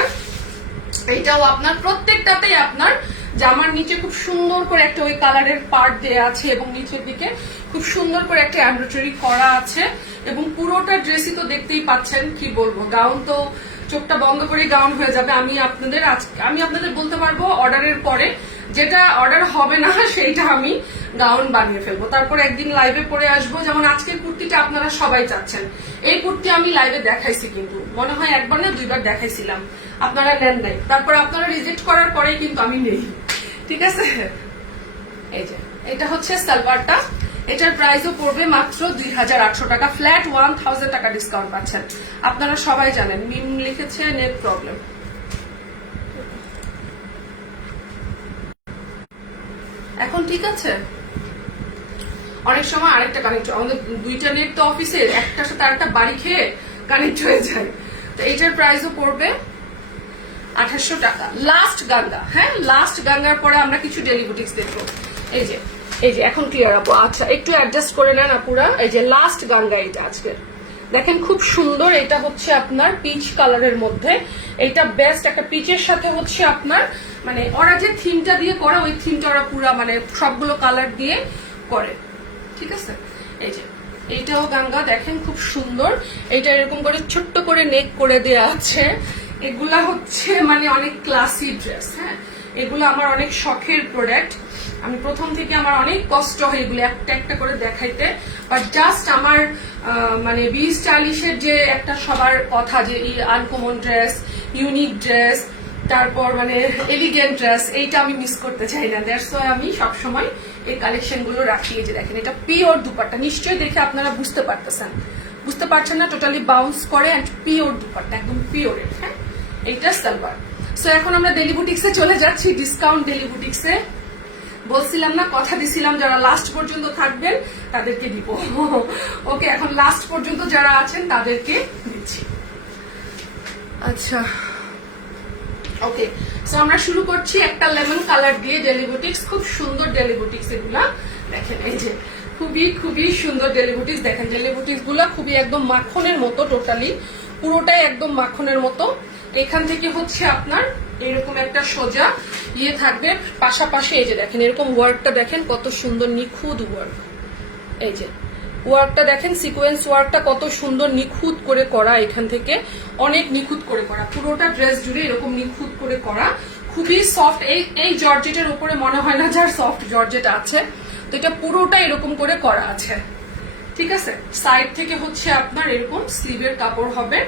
এইটাও আপনার প্রত্যেকটাতেই আপনার জামার নিচে খুব সুন্দর করে একটা ওই কালারের পার্ট দেয়া আছে এবং নিচের দিকে খুব সুন্দর করে একটা এমব্রয়ডারি করা আছে এবং পুরোটা ড্রেসই তো দেখতেই পাচ্ছেন। কি বলবো, গাউন তো চোখটা বন্ধ করে গাউন হয়ে যাবে। আমি আপনাদের বলতে পারবো অর্ডারের পরে যেটা অর্ডার হবে না সেইটা আমি গাউন বানিয়ে ফেলবো, তারপর একদিন লাইভে পরে আসবো। যেমন আজকের কুর্তিটা আপনারা সবাই চাচ্ছেন, এই কুর্তি আমি লাইভে দেখাইছি, কিন্তু মনে হয় একবার না দুইবার দেখাইছিলাম, আপনারা নেন নাই, তারপর আপনারা রিজেক্ট করার পরেই কিন্তু আমি নেই। ঠিক আছে, এই যে এটা হচ্ছে সালোয়ারটা, এটার প্রাইসও পড়বে মাত্র 2800 টাকা, ফ্ল্যাট 1000 টাকা ডিসকাউন্ট পাচ্ছেন। আপনারা সবাই জানেন মিম লিখেছে নেট প্রবলেম। এখন ঠিক আছে, অনেক সময় আরেকটা কানেক্ট, আমাদের দুইটা নেট তো অফিসের, একটার সাথে আরেকটা বাড়ি খেয়ে কানেক্ট হয়ে যায়। তো এইটার প্রাইসও পড়বে 2800 টাকা। লাস্ট গাঙ্গা, হ্যাঁ লাস্ট গাঙ্গার পরে আমরা কিছু ডেলি বুটিক্স দেখবো। এই যে এখন ক্লিয়ার আপু, আচ্ছা একটু অ্যাডজাস্ট করে নেন আপুরা। এই যে লাস্ট গাঙ্গা, এটা আজকের দেখেন খুব সুন্দর। এটা হচ্ছে আপনার পিচ কালারের মধ্যে, এটা বেস্ট একটা পিচের সাথে হচ্ছে আপনার মানে ওরা যে থিমটা দিয়ে করে ওই থিমটা ওরা পুরা মানে সবগুলো কালার দিয়ে করে। ঠিক আছে, এই যে এইটাও গাঙ্গা দেখেন খুব সুন্দর। এটা এরকম করে ছোট্ট করে নেক করে দেওয়া আছে। এগুলা হচ্ছে মানে অনেক ক্লাসি ড্রেস, হ্যাঁ এগুলো আমার অনেক শখের প্রোডাক্ট। আমি প্রথম থেকে আমার অনেক কষ্ট হয় এগুলো একটা একটা করে দেখাইতে, বাট জাস্ট আমার মানে 20-40-এর যে একটা সবার কথা যে এই আনকমন ড্রেস, ইউনিক ড্রেস, তারপর মানে এলিগেন্ট ড্রেস, এইটা আমি মিস করতে চাই না। দ্যাটস ওয়াই আমি সবসময় এই কালেকশন গুলো রাখি। এই যে দেখেন এটা পিওর দুপাট্টা, নিশ্চয়ই দেখে আপনারা বুঝতে পারতেছেন, বুঝতে পারছেন না, টোটালি বাউন্স করে এন্ড পিওর দুপাট্টা, একদম পিওরের। হ্যাঁ এইটা সালোয়ার। সো এখন আমরা ডেলি বুটিক্সে চলে যাচ্ছি, ডিসকাউন্ট ডেলি বুটিক্সে। বলছিলাম না, কথা দিছিলাম যারা লাস্ট পর্যন্ত থাকবেন তাদেরকে দিব। ওকে, এখন লাস্ট পর্যন্ত যারা আছেন তাদেরকে দিচ্ছি। আচ্ছা ওকে, সো আমরা শুরু করছি একটা লেমন কালার দিয়ে ডেলি বুটিক্স। খুব সুন্দর ডেলি বুটিক্স এগুলা দেখেন, এই যে খুবই খুবই সুন্দর ডেলি বুটিক্স দেখেন। ডেলি বুটিক্স গুলা খুবই একদম মাখনের মতো, টোটালি পুরোটাই একদম মাখনের মতো। এখান থেকে হচ্ছে আপনার এরকম একটা সোজা ইয়ে থাকবে, পাশাপাশি এই যে দেখেন এরকম ওয়ার্কটা দেখেন কত সুন্দর নিখুঁত ওয়ার্ক। এই যে ওয়ার্কটা দেখেন, সিকোয়েন্স ওয়ার্কটা কত সুন্দর নিখুঁত করে করা, এখান থেকে অনেক নিখুঁত করে করা, পুরোটা ড্রেস জুড়ে এরকম নিখুঁত করে করা, খুবই সফট। এই জর্জেটের উপরে মনে হয় না যার সফট জর্জেট আছে, তো এটা পুরোটা এরকম করে করা আছে। ঠিক আছে, সাইড থেকে হচ্ছে আপনার এরকম স্লিভের কাপড় হবে,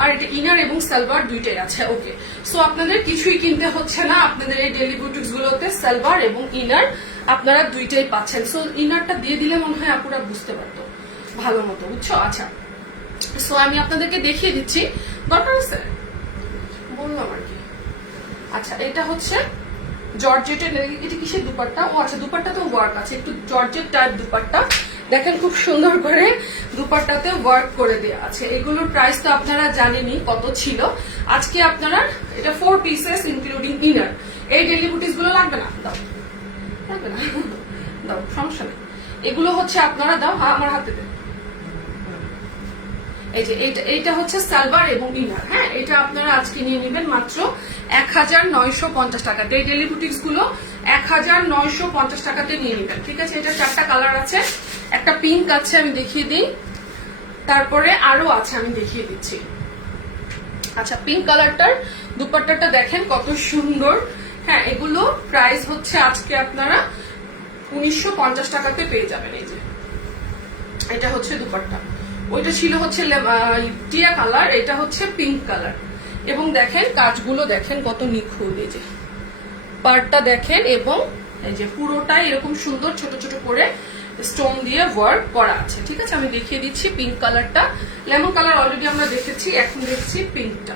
আর এটা ইনার এবং সালোয়ার দুইটাই আছে। ওকে, সো আপনাদের কিছুই কিনতে হচ্ছে না, আপনাদের এই ডেলি বুটিক্স গুলোতে সালোয়ার এবং ইনার আপনারা দুইটাই পাচ্ছেন। সো ইনারটা দিয়ে দিলে মনে হয় আপুরা বুঝতে পারতো ভালো মতো, বুঝছো? আচ্ছা, সো আমি আপনাদেরকে দেখিয়ে দিচ্ছি, দরকার আছে বললাম আর কি। আচ্ছা, এটা হচ্ছে জর্জেটের, এটা কিসের দুপাট্টা? ও আচ্ছা, দুপাট্টা তো ওয়ার্ক আছে, একটু জর্জেট টাইপ দুপাট্টা দেখেন, খুব সুন্দর করে দুপাট্টাতে ওয়ার্ক করে দেওয়া আছে। এগুলোর প্রাইস তো আপনারা জানেনই কত ছিল। আজকে আপনারা এটা 4 পিসেস ইনক্লুডিং ইনার। এই ডেলি বুটিক্স গুলো লাগবে না, দাও লাগবে না, দাও সমস্যা নেই। এগুলো হচ্ছে আপনারা দাও, আমার হাতে দেন। এই যে এইটা হচ্ছে সালোয়ার এবং ইনার। হ্যাঁ, এটা আপনারা আজকে নিয়ে নেবেন মাত্র 1950 টাকাতে। এই ডেলি বুটিক্স গুলো 1950 টাকাতে নিয়ে নেবেন। ঠিক আছে, এটা 4টা কালার আছে, একটা পিঙ্ক আছে আমি দেখিয়ে দিই, তারপরে আরো আছে আমি দেখিয়ে দিচ্ছি। আচ্ছা, পিঙ্ক কালারটার দুপাট্টাটা দেখেন কত সুন্দর। হ্যাঁ, এগুলো প্রাইস হচ্ছে আজকে আপনারা 1950 টাকাতে পেয়ে যাবেন। এই যে এটা হচ্ছে দুপাট্টা, ওইটা ছিল হচ্ছে টিয়া কালার, এটা হচ্ছে পিঙ্ক কালার। এবং দেখেন কাজগুলো দেখেন কত নিখুঁত, এই যে পার্টটা দেখেন, এবং এই যে পুরোটাই এরকম সুন্দর ছোট ছোট করে স্টোন দিয়ে ওয়ার্ক করা আছে। ঠিক আছে, আমি দেখিয়ে দিচ্ছি পিঙ্ক কালারটা। লেমন কালার অলরেডি আমরা দেখেছি, এখন দেখছি পিঙ্কটা।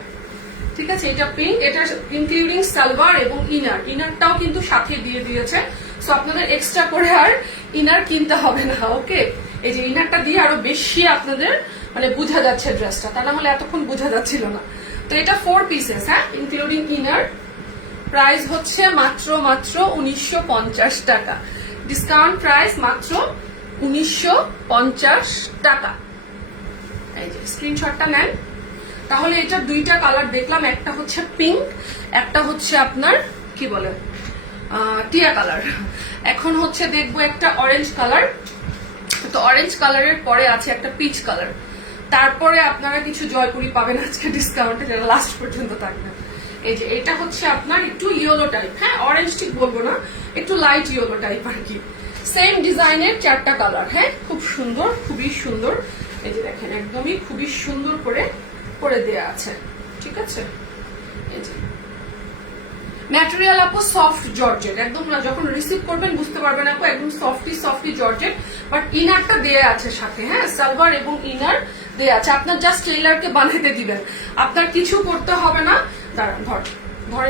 ঠিক আছে, এটা পিঙ্ক, এটা ইনক্লুডিং সালোয়ার এবং ইনারটাও কিন্তু সাথে দিয়ে দিয়েছে। সো আপনাদের এক্সট্রা করে আর ইনার কিনতে হবে না। ওকে, এই যে ইনারটা দিয়ে আরো বেশি আপনাদের মানে বোঝা যাচ্ছে ড্রেসটা, তা না হলে এতক্ষণ বোঝা যাচ্ছিল না। তো এটা 4 পিসেস, হ্যাঁ ইনক্লুডিং ইনার। প্রাইস হচ্ছে মাত্র 1950 টাকা, ডিসকাউন্ট প্রাইস মাত্র 1950 টাকা। এই যে স্ক্রিনশটটা নেন। তাহলে এটা 2টা কালার দেখলাম, একটা হচ্ছে পিঙ্ক, একটা হচ্ছে আপনার কি বলে টিয়া কালার। এখন হচ্ছে দেখবো একটা অরেঞ্জ কালার। তো অরেঞ্জ কালারের পরে আছে একটা পিচ কালার, তারপরে আপনারা কিছু জয়পুরি পাবেন আজকে ডিসকাউন্টে, যারা লাস্ট পর্যন্ত থাকবে। এই যে এটা হচ্ছে আপনার একটু ইয়েলো টাইপ, হ্যাঁ অরেঞ্জ ঠিক বলবো না, একটু লাইট ইয়েলো টাইপ আর কি। সেম ডিজাইনের 4টা কালার, হ্যাঁ খুব সুন্দর, খুবই সুন্দর। এই যে দেখেন একদমই খুবই সুন্দর করে দেয়া আছে, ঠিক আছে। এই যে ম্যাটেরিয়াল আপু সফট জর্জেট, একদম না যখন রিসিভ করবেন বুঝতে পারবেন আপু, একদম সফটি জর্জেট, বাট ইনারটা দেয়া আছে সাথে, হ্যাঁ সালোয়ার এবং ইনার দেয়া আছে। আপনার জাস্ট টেইলারকে বানাইতে দিবেন, আপনার কিছু করতে হবে না। দাঁড়ান ধর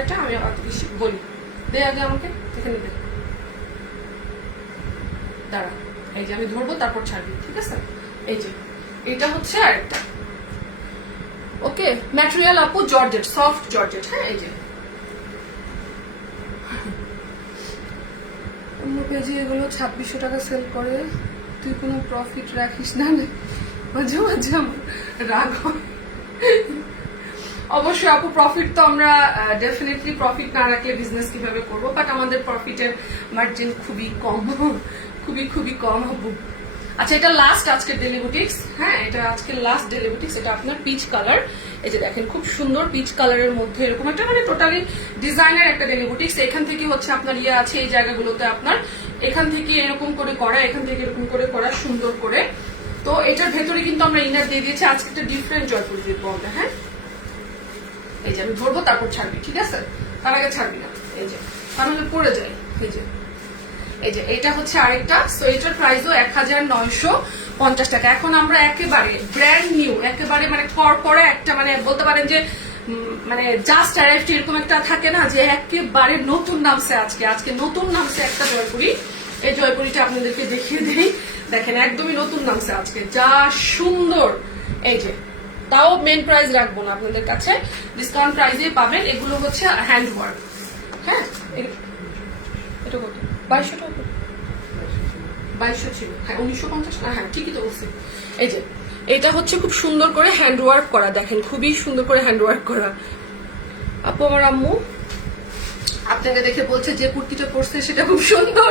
এটা আমি অত বেশি বলি, দে আগে আমাকে এখানে দে, দাঁড়া এই যে আমি ধরবো তারপর ছাড়বি, ঠিক আছে। এই যে এটা হচ্ছে আরেকটা, ওকে ম্যাটেরিয়াল আপু জর্জেট, সফট জর্জেট, হ্যাঁ এই যে অন্য পেজে এগুলো 2600 টাকা সেল করে, তুই কোনো প্রফিট রাখিস না? মাঝে মাঝে আমার রাগ হয়। অবশ্যই আপু প্রফিট তো আমরা ডেফিনেটলি প্রফিট না রাখলে বিজনেস কিভাবে করবো, বাট আমাদের প্রফিটের মার্জিন খুবই কম, খুবই কম আপু। আচ্ছা এটা লাস্ট আজকের ডেলি বুটিক্স, হ্যাঁ এটা আজকের লাস্ট ডেলি বুটিক্স। এটা আপনার পিচ কালার, এই যে দেখেন খুব সুন্দর পিচ কালারের মধ্যে এরকম একটা মানে টোটালি ডিজাইনার একটা ডেলি বুটিক্স। এখান থেকে হচ্ছে আপনার ইয়ে আছে এই জায়গাগুলোতে আপনার এখান থেকে এরকম করে করা, এখান থেকে এরকম করে করা সুন্দর করে। তো এটার ভেতরে কিন্তু আমরা ইনার দিয়ে দিয়েছি। আজকে একটা ডিফারেন্ট জয়পুরি দেখবো আমরা, হ্যাঁ এই যে আমি ধরবো তারপর ছাড়বি, ঠিক আছে, তার আগে ছাড়বি না, এই যে তাহলে পড়ে যায়। এই যে এটা হচ্ছে আরেকটা, সো এটার প্রাইসও 1950 টাকা। এখন আমরা একেবারে ব্র্যান্ড নিউ, একেবারে মানে করা একটা মানে বলতে পারেন যে মানে জাস্ট অ্যারাইভড এরকম একটা থাকে না যে একেবারে নতুন নামছে আজকে নতুন নামছে একটা জয়পুরি। এই জয়পুরিটা আপনাদেরকে দেখিয়ে দিই, দেখেন একদমই নতুন নামছে আজকে, যা সুন্দর। এই যে তাও মেন প্রাইস রাখবো না আপনাদের কাছে, ডিসকাউন্ট প্রাইসে পাবেন। এগুলো হচ্ছে হ্যান্ড ওয়ার্ক, হ্যাঁ এটা কত 2200 টাকা, 2200 ছিল, হ্যাঁ 1950 না, হ্যাঁ ঠিকই তো বলছি। এই যে এটা হচ্ছে খুব সুন্দর করে হ্যান্ড ওয়ার্ক করা, দেখেন খুবই সুন্দর করে হ্যান্ড ওয়ার্ক করা। আপু আমার আম্মু আপনাকে দেখে বলছে যে কুর্তিটা পরছে সেটা খুব সুন্দর,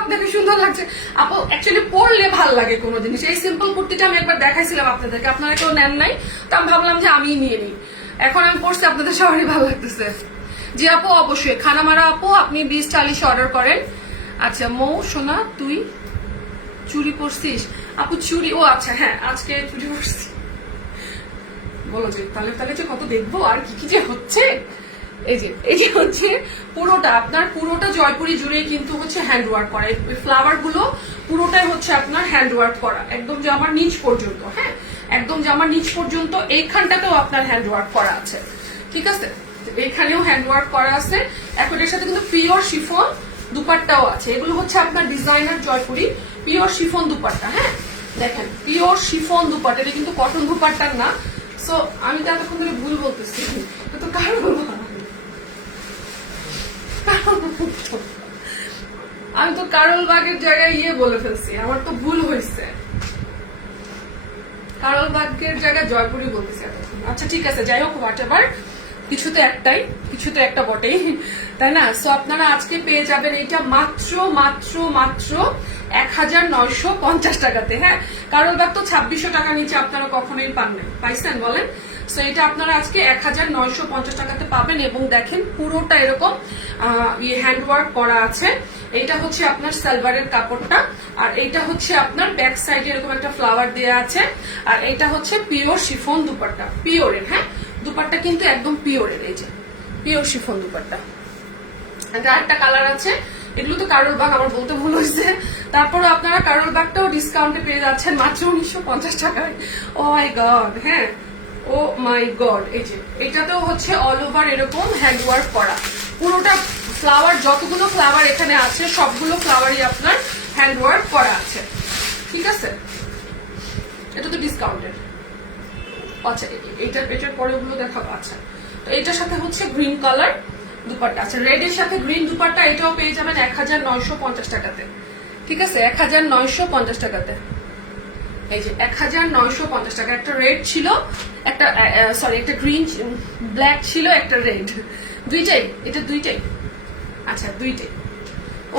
আপনাকে সুন্দর লাগছে আপু। অ্যাকচুয়ালি পরলে ভাল লাগে কোনো জিনিস। এই সিম্পল কুর্তিটা আমি একবার দেখাইছিলাম আপনাদেরকে, আপনারা কেউ নেন নাই, তো আমি ভাবলাম যে আমি নিয়ে নিই। এখন আমি পরছি, আপনাদের সবারই ভালো লাগতেছে। জি আপু অবশ্যই খানামারা আপু আপনি 20-40 অর্ডার করেন। আচ্ছা মৌ সোনা তুই চুরি করছিস আপু? চুরি, ও আচ্ছা হ্যাঁ আজকে চুরি করছি, বলো যে তাহলে যে কত দেখবো আর কি যে হচ্ছে। এই যে হচ্ছে পুরোটা আপনার, পুরোটা জয়পুরি জুড়ে কিন্তু হচ্ছে হ্যান্ড ওয়ার্ক করা। এই ফ্লাওয়ার গুলো পুরোটাই হচ্ছে আপনার হ্যান্ড ওয়ার্ক করা, একদম জামার নিচ পর্যন্ত, হ্যাঁ একদম জামার নিচ পর্যন্ত। এইখানটাতেও আপনার হ্যান্ড ওয়ার্ক করা আছে, ঠিক আছে, এখানেও হ্যান্ড ওয়ার্ক করা আছে। এখন এর সাথে কিন্তু পিওর শিফন দুপাট্টাও আছে। এগুলো হচ্ছে আপনার designer Jaipuri pure chiffon dupatta, হ্যাঁ দেখেন পিওর শিফন দুপাট্টা, এটা কিন্তু কটন দুপাট্টার না। সো আমি তো এতক্ষণ ধরে ভুল বলতেছি, তো কারণ আমি তো কারলবাগের জায়গায় ইয়ে বলে ফেলছি, আমার তো ভুল হয়েছে, কারলবাগের জায়গায় জয়পুরি বলতেছি এতক্ষণ। আচ্ছা ঠিক আছে, যাই হোক হোয়াট এভার, কিছু তো একটা বটেই, তাই না। সো আপনারা আজকে পেয়ে যাবেন এটা মাত্র 1950 টাকাতে, হ্যাঁ কারলবাগ তো 2600 টাকা নিচে আপনারা কখনোই পাইছেন বলেন। সো এটা আপনারা আজকে 1950 টাকাতে পাবেন। এবং দেখেন পুরোটা এরকম হ্যান্ড ওয়ার্ক করা আছে। এইটা হচ্ছে আপনার সালোয়ারের কাপড়টা, আর এইটা হচ্ছে আপনার ব্যাক সাইডে এরকম একটা ফ্লাওয়ার দেওয়া আছে, আর এইটা হচ্ছে পিওর শিফন দুপাট্টা, পিওরের, হ্যাঁ দুপাট্টা কিন্তু একদম পিওরের। এই যে পিওর শিফন দুপাট্টা, একটা কালার আছে। এগুলো তো কারলবাগ, আমার বলতে ভুল হয়েছে। তারপরে আপনারা কারলবাগটাও ডিসকাউন্টে পেয়ে যাচ্ছেন মাত্র 1950 টাকায়। ও মাই গড, হ্যাঁ ও মাই গড। এই যে এটাতেও হচ্ছে অল ওভার এরকম হ্যান্ড ওয়ার্ক করা, পুরোটা ফ্লাওয়ার, যতগুলো ফ্লাওয়ার এখানে আছে সবগুলো ফ্লাওয়ারই আপনার হ্যান্ড ওয়ার্ক করা আছে, ঠিক আছে। এটা তো ডিসকাউন্টেড। আচ্ছা এটার পরে ওগুলো দেখাবো। আচ্ছা তো এটার সাথে হচ্ছে গ্রিন কালার দুপাট্টা, আচ্ছা রেড এর সাথে গ্রিন দুপাট্টা, এটাও পেয়ে যাবেন 1950 টাকাতে, ঠিক আছে 1950 টাকাতে। এই যে 1950 টাকা, একটা রেড ছিল, একটা সরি একটা গ্রিন ব্ল্যাক ছিল, একটা রেড, দুইটাই, এটা দুইটাই আচ্ছা দুইটাই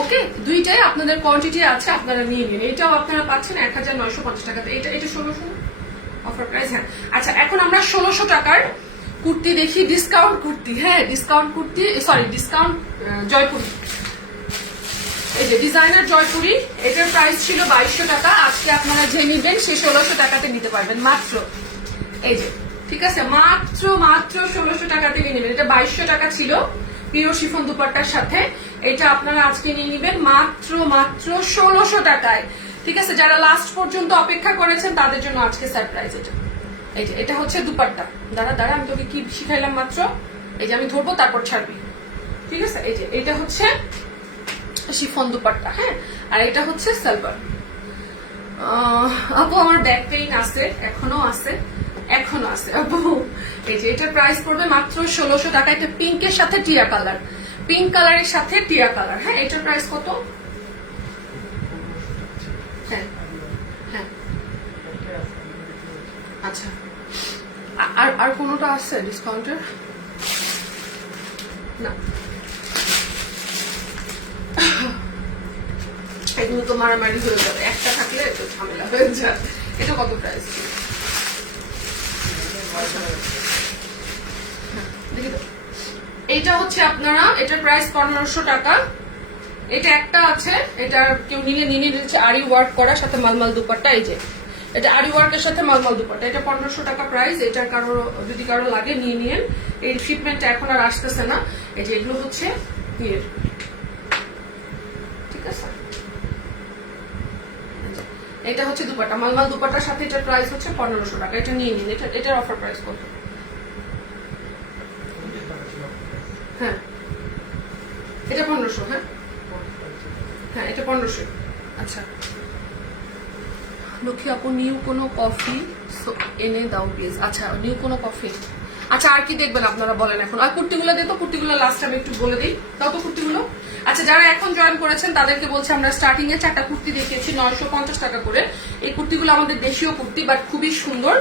ওকে, দুইটাই আপনাদের কোয়ান্টিটি আছে, আপনারা নিয়ে নিন। এটাও আপনারা পাচ্ছেন 1950 টাকাতে। এটা 1600 অফার প্রাইস। হ্যাঁ আচ্ছা, এখন আমরা 1600 টাকার কুর্তি দেখি, ডিসকাউন্ট কুর্তি। হ্যাঁ discount kurti, sorry discount Jaipuri. এই যে ডিজাইনার জয়পুরি, এটার প্রাইস ছিল 2200 টাকা। আজকে আপনারা যে নিবেন সে 1600 টাকাতে নিতে পারবেন মাত্র। এই যে ঠিক আছে, মাত্র 1600 টাকাতে নিয়ে নেবেন। এটা 2200 টাকা ছিল পিওর শিফন দুপাট্টার সাথে। এটা আপনারা আজকে নিয়ে নেবেন মাত্র 1600 টাকায়। ঠিক আছে, যারা লাস্ট পর্যন্ত অপেক্ষা করেছেন তাদের জন্য আজকে সারপ্রাইজ। এটা এই যে এটা হচ্ছে দুপাট্টা। দাঁড়া আমি তোকে কি শিখাইলাম মাত্র, এই যে আমি ধরবো তারপর ছাড়বি। ঠিক আছে, এই যে এটা হচ্ছে শিফন দুপাট্টা। হ্যাঁ, আর এটা হচ্ছে সালবার। আপু আমার ব্যাক পেইন আছে, এখনো আছে আপু। এই যে এটার প্রাইস পড়বে মাত্র 1600 টাকা। এটা পিঙ্কের সাথে টিয়া কালার, পিঙ্ক কালারের সাথে টিয়া কালার। হ্যাঁ এটার প্রাইস কত? হ্যাঁ হ্যাঁ আচ্ছা, আর কোনোটা আছে ডিসকাউন্টের? না, এগুলো তো মারামারি হয়ে যাবে, একটা থাকলে তো ঝামেলা হয়ে যায়। এটা কত প্রাইস? দেখি তো, এইটা হচ্ছে আপনারা, এটার প্রাইস 1500 টাকা। এটা একটা আছে, এটা কেউ নিলে নিয়ে নিচ্ছে আরি ওয়ার্ক করা সাথে মালমাল দুপাট্টা। এই যে এটা আরি ওয়ার্কের সাথে মালমাল দুপাট্টা, এটা 1500 টাকা প্রাইস। এটা যদি কারো লাগে নিয়ে নিন। এই শিপমেন্টটা এখন আর আসতেছে না। এই যে এগুলো হচ্ছে ইয়ের, ঠিক আছে। এটা হচ্ছে দুপাট্টা, মালমাল দুপাট্টার সাথে এটার প্রাইস হচ্ছে 1500 টাকা। এটা নিয়ে নিন। এটার অফার প্রাইস কত? হ্যাঁ এটা 1500। হ্যাঁ হ্যাঁ এটা 1500। আচ্ছা লক্ষ্মী আপু, নিউ কোনো কফি এনে দাও প্লিজ। আচ্ছা নিউ কোনো কফি। আচ্ছা আর কি দেখবেন আপনারা বলেন এখন? আর কুর্তিগুলো দিই তো, কুর্তিগুলো লাস্ট আমি একটু বলে দিই, তাও তো কুর্তিগুলো। আচ্ছা যারা এখন জয়েন করেছেন তাদেরকে বলছি, আমরা স্টার্টিং এ 4টা কুর্তি দেখিয়েছি 950 টাকা করে। এই কুর্তিগুলো আমাদের দেশীয় কুর্তি, বাট খুবই সুন্দর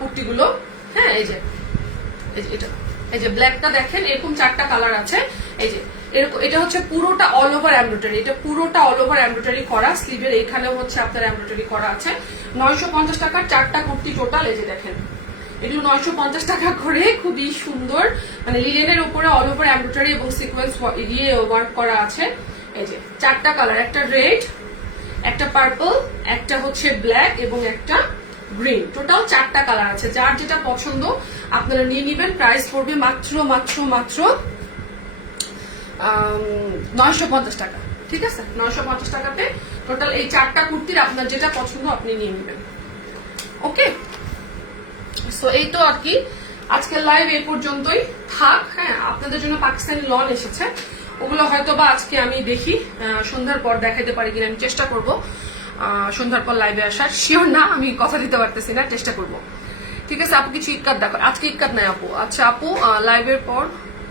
কুর্তিগুলো। হ্যাঁ এই যে এটা, এই যে ব্ল্যাকটা দেখেন, এরকম 4টা কালার আছে। এই যে এরকম, এটা হচ্ছে পুরোটা অল ওভার এমব্রয়ডারি। এটা পুরোটা অল ওভার এমব্রয়ডারি করা, স্লিভের এখানেও হচ্ছে আপনার এমব্রয়ডারি করা আছে। 950 টাকার 4টা কুর্তি টোটাল। এই যে দেখেন এগুলো 950 টাকা করে, খুবই সুন্দর, মানে লিনেনের উপরে অল ওভার এমব্রয়ডারি এবং সিকোয়েন্স দিয়ে ওয়ার্ক করা আছে। এই যে 4টা কালার, একটা রেড, একটা পার্পল, একটা হচ্ছে ব্ল্যাক এবং একটা গ্রিন। টোটাল 4টা কালার আছে। যার যেটা পছন্দ আপনারা নিয়ে নিবেন। প্রাইস পড়বে মাত্র 950 টাকা। ঠিক আছে, 950 টাকাতে টোটাল এই 4টা কুর্তির আপনার যেটা পছন্দ আপনি নিয়ে নেবেন। ওকে, সো এই তো আর কি আজকের লাইভ এই পর্যন্তই থাক। হ্যাঁ আপনাদের জন্য পাকিস্তানি লন এসেছে, ওগুলো হয়তো বা আজকে আমি দেখি সন্ধ্যার পর দেখাতে পারি কিনা। আমি চেষ্টা করব সন্ধ্যার পর লাইভে আসার, শিওর না, আমি কথা দিতে পারতেছি না, চেষ্টা করব। ঠিক আছে আপু, কিছু ইটকাত দেখো। আজকে ইটকাত নাই আপু। আচ্ছা আপু লাইভের পর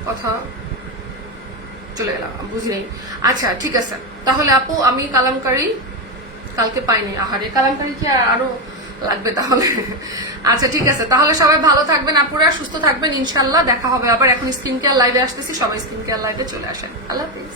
কথা চলে গেলাম, বুঝি নেই। আচ্ছা ঠিক আছে, তাহলে আপু আমি কালামকারি কালকে পাইনি। আহারে, কালামকারি কি আরো লাগবে তাহলে? আচ্ছা ঠিক আছে, তাহলে সবাই ভালো থাকবেন আপুরা, সুস্থ থাকবেন, ইনশাল্লাহ দেখা হবে আবার। এখন স্কিন কেয়ার লাইভে আসতেছি, সবাই স্কিন কেয়ার লাইভে চলে আসেন। আল্লাহ হাফিজ।